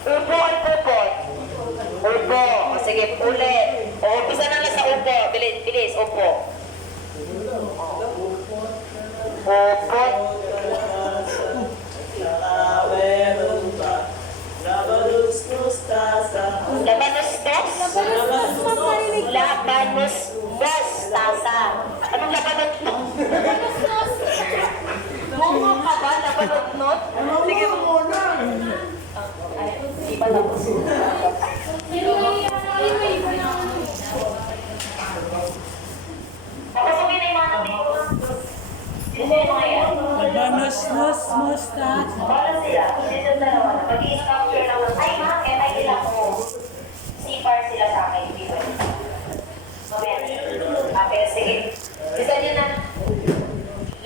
Upo ay kupot. Upo. O, sige, ulit. O, umpisa na lang sa upo. Bilis, bilis. Upo. Upot. Labanos-dos? Labanos-dos. Tasa. Anong labanos-dos? Bungo ka ba? Labanos-not? Sige mo. Di ba tapos? Papasukin na yung mga natin ko. Sino yung mga yan? Labanos-nos, mostas. Para sila, sila sa dalawa na pag-i-structure naman, ay ma, ay nila ko. CPAR sila sa akin, hindi ko. Mamaya. Okay, sige. Isa nyo na.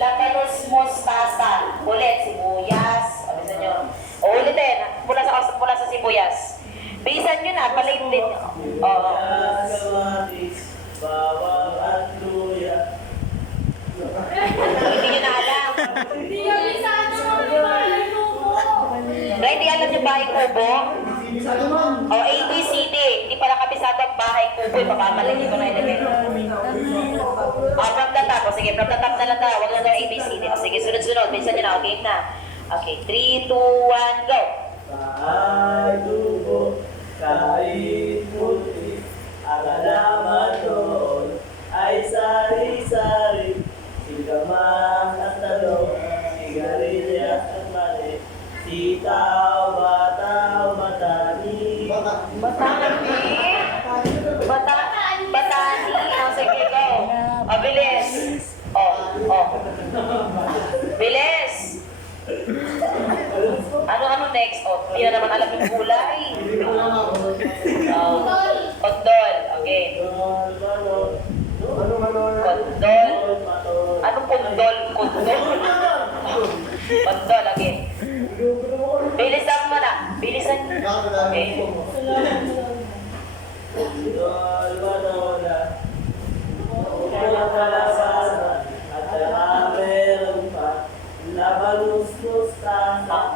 Labanos mostasa. Ulit, sibuyas. Bisa nyo. O, ulitin. Mula sa sibuyas. Bisan nyo na, palayin. Oo. Bawang at luya. Hindi nyo na alam. Hindi kami sana mag-ibahay mo ko. Na hindi alam yung bahay kubo? O, ABCD. Hindi pala kabisado ang bahay kubo. Ipapamalagay ko na ilagay. O, from the top. O, sige, from the top na lang tayo. Huwag lang tayo ABCD. O, sige, sunod-sunod. Minsan nyo na. Okay na. Okay, 3, 2, 1, go! Bahay tubo, kahit puti, ang alaman doon ay sari-sari. Sigaman at talong, sigarilya at mali, sitaw, bataw, matani. Batani? Batani. O, sige, go. O, bilis. O. Bilis. Ano next? O, hindi na naman alam yung kulay. Kondol. Okay. Kondol. Anong kondol? Kondol. Kondol, okay. Bilisan mo na. Bilisan. Okay.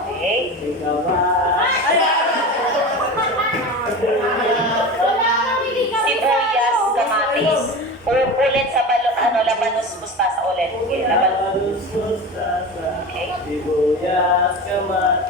Okay. Sibuyas, kamatis. Ulit sa labanos mustasa ulit. Okay, labanos. Okay. Sibuyas, kamatis.